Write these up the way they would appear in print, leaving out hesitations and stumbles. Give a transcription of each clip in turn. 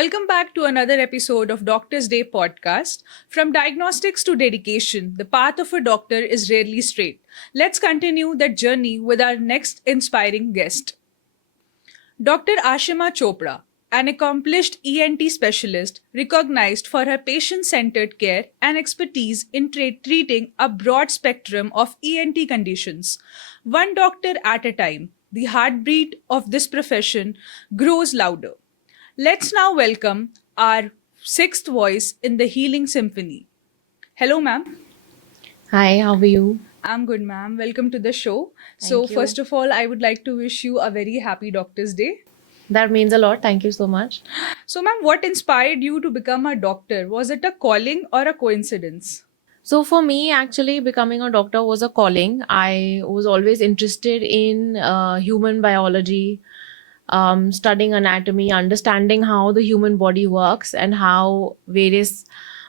Welcome back to another episode of Doctor's Day podcast. From diagnostics to dedication, the path of a doctor is rarely straight. Let's continue that journey with our next inspiring guest. Dr. Ashima Chopra, an accomplished ENT specialist recognized for her patient centered care and expertise in treating a broad spectrum of ENT conditions. One doctor at a time, the heartbeat of this profession grows louder. Let's now welcome our sixth voice in the Healing Symphony. Hello, ma'am. Hi, how are you? I'm good, ma'am. Welcome to the show. So, Thank first you. of all, I would like to wish you a very happy Doctor's Day. That means a lot. Thank you so much. So, ma'am, what inspired you to become a doctor? Was it a calling or a coincidence? So, for me, actually, becoming a doctor was a calling. I was always interested in human biology, studying anatomy, understanding how the human body works, and how various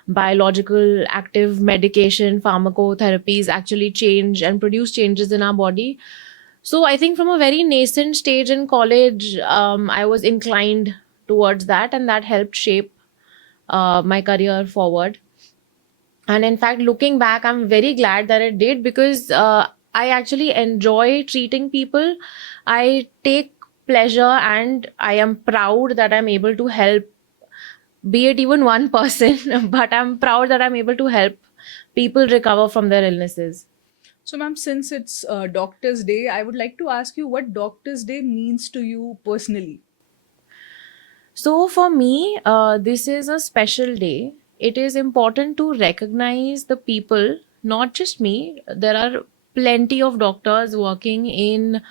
biological active medication, pharmacotherapies actually change and produce changes in our body. So I think from a very nascent stage in college, I was inclined towards that, and that helped shape my career forward. And in fact, looking back, I'm very glad that it did because I actually enjoy treating people. I take pleasure and I am proud that I'm able to help, be it even one person, but I'm proud that I'm able to help people recover from their illnesses. So, ma'am, since it's Doctor's Day, I would like to ask you what Doctor's Day means to you personally. So, for me, this is a special day. It is important to recognize the people, not just me. There are plenty of doctors working in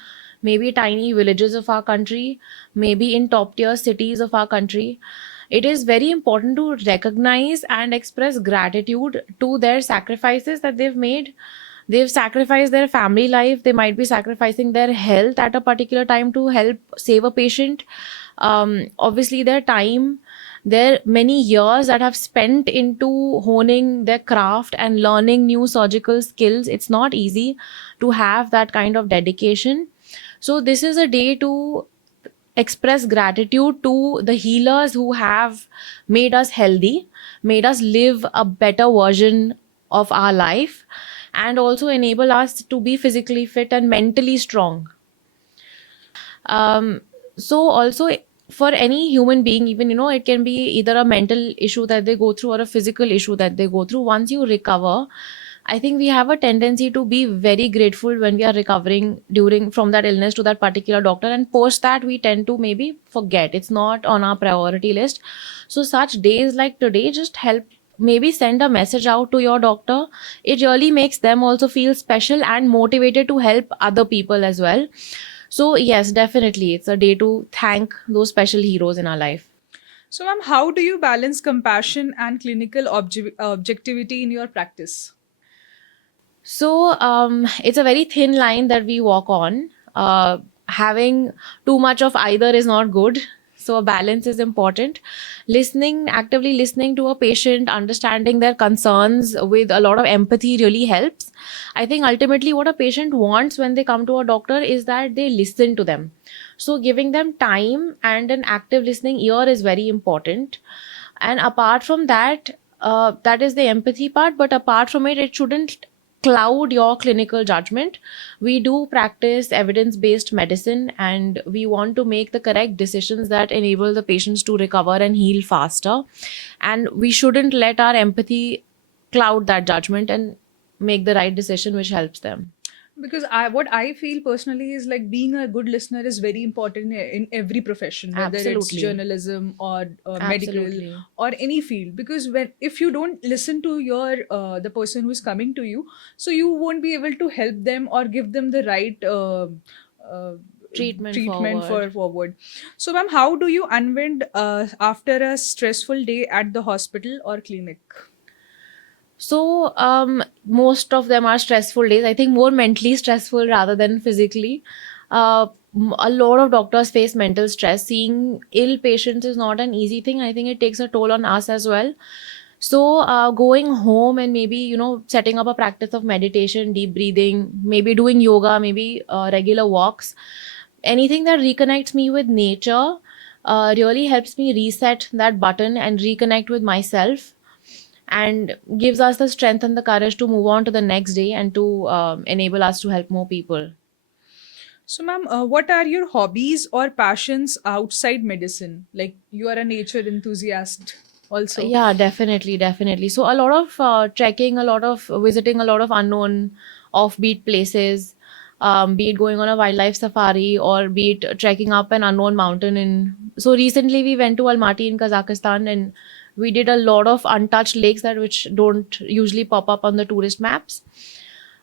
maybe tiny villages of our country, maybe in top tier cities of our country. It is very important to recognize and express gratitude to their sacrifices that they've made. They've sacrificed their family life. They might be sacrificing their health at a particular time to help save a patient. Obviously, their time, their many years that have spent into honing their craft and learning new surgical skills. It's not easy to have that kind of dedication. So, this is a day to express gratitude to the healers who have made us healthy, made us live a better version of our life, and also enable us to be physically fit and mentally strong. So also for any human being, even it can be either a mental issue that they go through or a physical issue that they go through. Once you recover, I think we have a tendency to be very grateful when we are recovering during from that illness to that particular doctor, and post that we tend to maybe forget. It's not on our priority list. So such days like today just help, maybe send a message out to your doctor. It really makes them also feel special and motivated to help other people as well. So yes, definitely it's a day to thank those special heroes in our life. So, ma'am, how do you balance compassion and clinical objectivity in your practice? So it's a very thin line that we walk on. Having too much of either is not good. So a balance is important. Listening, actively listening to a patient, understanding their concerns with a lot of empathy really helps. I think ultimately what a patient wants when they come to a doctor is that they listen to them. So giving them time and an active listening ear is very important. And apart from that, that is the empathy part. But apart from it, it shouldn't cloud your clinical judgment. We do practice evidence based medicine and we want to make the correct decisions that enable the patients to recover and heal faster. And we shouldn't let our empathy cloud that judgment and make the right decision which helps them. Because what I feel personally is like being a good listener is very important in every profession, whether it's Absolutely. journalism or medical Absolutely. or any field. Because when if you don't listen to your the person who is coming to you, so you won't be able to help them or give them the right uh, Treatment treatment forward. for forward. So, ma'am, how do you unwind after a stressful day at the hospital or clinic? So, most of them are stressful days. I think more mentally stressful rather than physically. A lot of doctors face mental stress. Seeing ill patients is not an easy thing. I think it takes a toll on us as well. So, going home and maybe, setting up a practice of meditation, deep breathing, maybe doing yoga, maybe regular walks, anything that reconnects me with nature really helps me reset that button and reconnect with myself, and gives us the strength and the courage to move on to the next day and to enable us to help more people. So, ma'am, what are your hobbies or passions outside medicine? Like, you are a nature enthusiast also. Yeah, definitely, definitely. So a lot of trekking, a lot of visiting, a lot of unknown, offbeat places, be it going on a wildlife safari or be it trekking up an unknown mountain. In so recently we went to Almaty in Kazakhstan, and we did a lot of untouched lakes that which don't usually pop up on the tourist maps.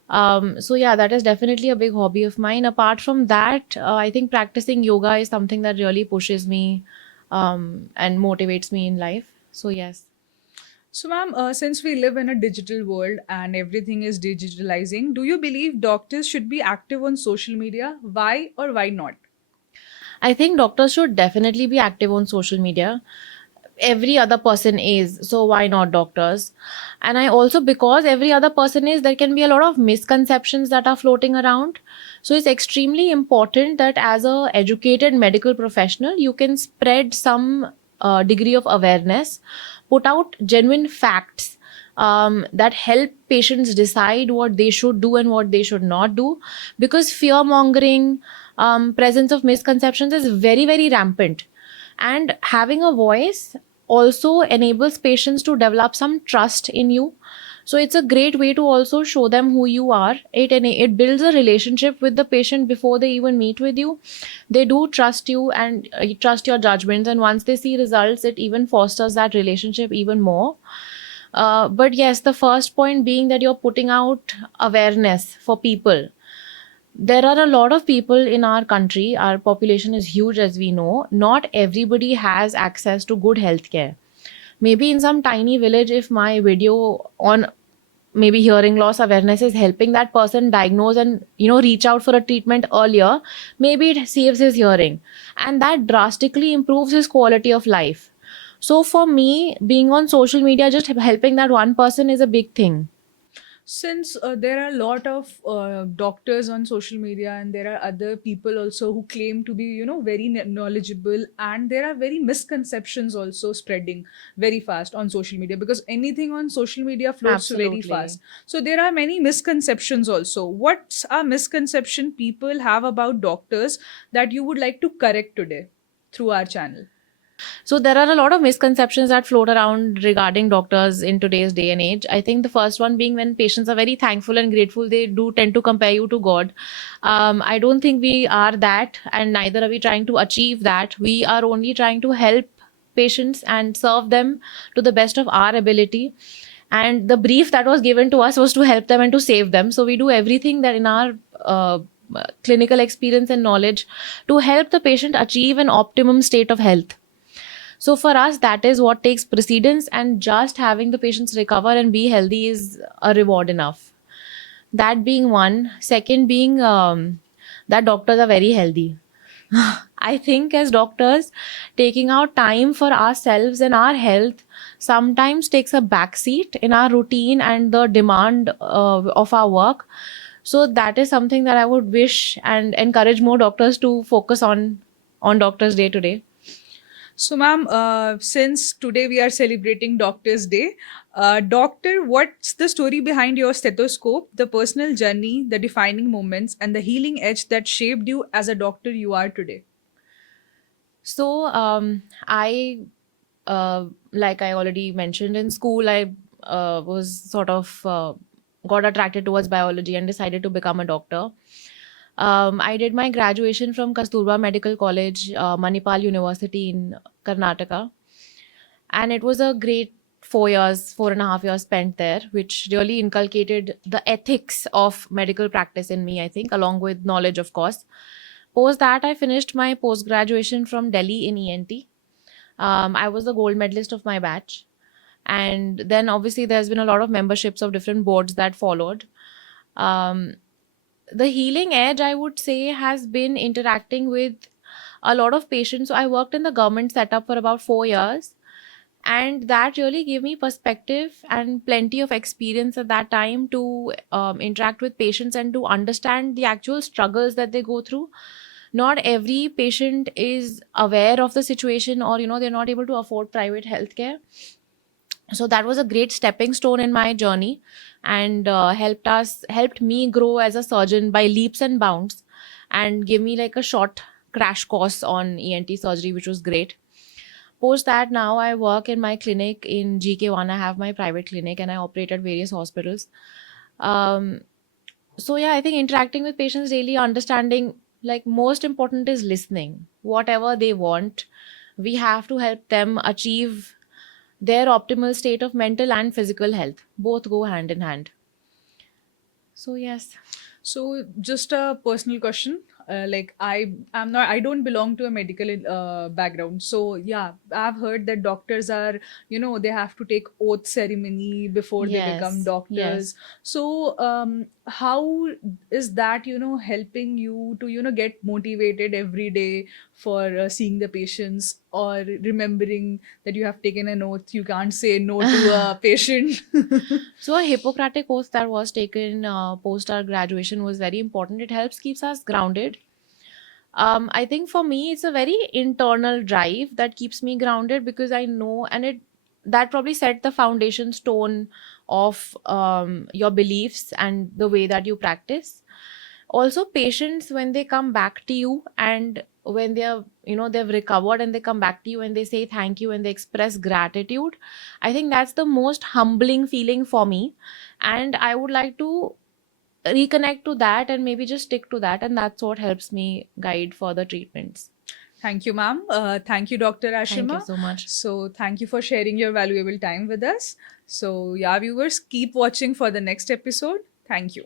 So yeah, that is definitely a big hobby of mine. Apart from that, I think practicing yoga is something that really pushes me and motivates me in life. So yes. So, ma'am, since we live in a digital world and everything is digitalizing, do you believe doctors should be active on social media? Why or why not? I think doctors should definitely be active on social media. Every other person is, so why not doctors? And I also, because every other person is, there can be a lot of misconceptions that are floating around. So it's extremely important that as a educated medical professional, you can spread some degree of awareness, put out genuine facts that help patients decide what they should do and what they should not do, because fear mongering, presence of misconceptions is very, very rampant. And having a voice also enables patients to develop some trust in you. So it's a great way to also show them who you are. It builds a relationship with the patient before they even meet with you. They do trust you and trust your judgments, and once they see results, it even fosters that relationship even more. But yes, the first point being that you're putting out awareness for people. There are a lot of people in our country. Our population is huge, as we know. Not everybody has access to good healthcare. Maybe in some tiny village, if my video on maybe hearing loss awareness is helping that person diagnose and reach out for a treatment earlier, maybe it saves his hearing, and that drastically improves his quality of life. So for me, being on social media, just helping that one person is a big thing. Since there are a lot of doctors on social media and there are other people also who claim to be, very knowledgeable, and there are very misconceptions also spreading very fast on social media because anything on social media floats very Absolutely. fast. So there are many misconceptions also. What's a misconception people have about doctors that you would like to correct today through our channel? So there are a lot of misconceptions that float around regarding doctors in today's day and age. I think the first one being, when patients are very thankful and grateful, they do tend to compare you to God. I don't think we are that, and neither are we trying to achieve that. We are only trying to help patients and serve them to the best of our ability. And the brief that was given to us was to help them and to save them. So we do everything that in our clinical experience and knowledge to help the patient achieve an optimum state of health. So for us, that is what takes precedence, and just having the patients recover and be healthy is a reward enough. That being one. Second being that doctors are very healthy. I think as doctors, taking out time for ourselves and our health sometimes takes a backseat in our routine and the demand of our work. So that is something that I would wish and encourage more doctors to focus on Doctors Day today. So, ma'am, since today we are celebrating Doctor's Day, doctor, what's the story behind your stethoscope, the personal journey, the defining moments, and the healing edge that shaped you as a doctor you are today? So, like I already mentioned, in school, I was sort of got attracted towards biology and decided to become a doctor. I did my graduation from Kasturba Medical College, Manipal University in Karnataka, and it was a great 4 years, 4.5 years spent there, which really inculcated the ethics of medical practice in me, I think, along with knowledge, of course. Post that, I finished my post graduation from Delhi in ENT. I was the gold medalist of my batch. And then obviously there's been a lot of memberships of different boards that followed. Um, the healing edge, I would say, has been interacting with a lot of patients. So I worked in the government setup for about 4 years. And that really gave me perspective and plenty of experience at that time to interact with patients and to understand the actual struggles that they go through. not every patient is aware of the situation, or they're not able to afford private healthcare. So that was a great stepping stone in my journey, and helped me grow as a surgeon by leaps and bounds, and give me like a short crash course on ENT surgery, which was great. Post that, now I work in my clinic in GK1. I have my private clinic and I operate at various hospitals. So yeah, I think interacting with patients daily, understanding, like, most important is listening. Whatever they want, we have to help them achieve their optimal state of mental and physical health. Both go hand in hand. So yes. So, just a personal question. Like I don't belong to a medical background. So yeah, I've heard that doctors are, they have to take oath ceremony before they become Yes. doctors. Yes. So how is that, helping you to, get motivated every day for seeing the patients, or remembering that you have taken an oath, you can't say no to a patient. So a Hippocratic oath that was taken post our graduation was very important. It helps keeps us grounded. I think for me, it's a very internal drive that keeps me grounded, because I know, and it that probably set the foundation stone of your beliefs and the way that you practice. Also, patients, when they come back to you, and when they are, they've recovered and they come back to you and they say thank you and they express gratitude, I think that's the most humbling feeling for me. And I would like to reconnect to that and maybe just stick to that, and that's what helps me guide further treatments. Thank you, ma'am. Thank you, Dr. Thank you Ashima. so much. So, thank you for sharing your valuable time with us. So, yeah, viewers, keep watching for the next episode. Thank you.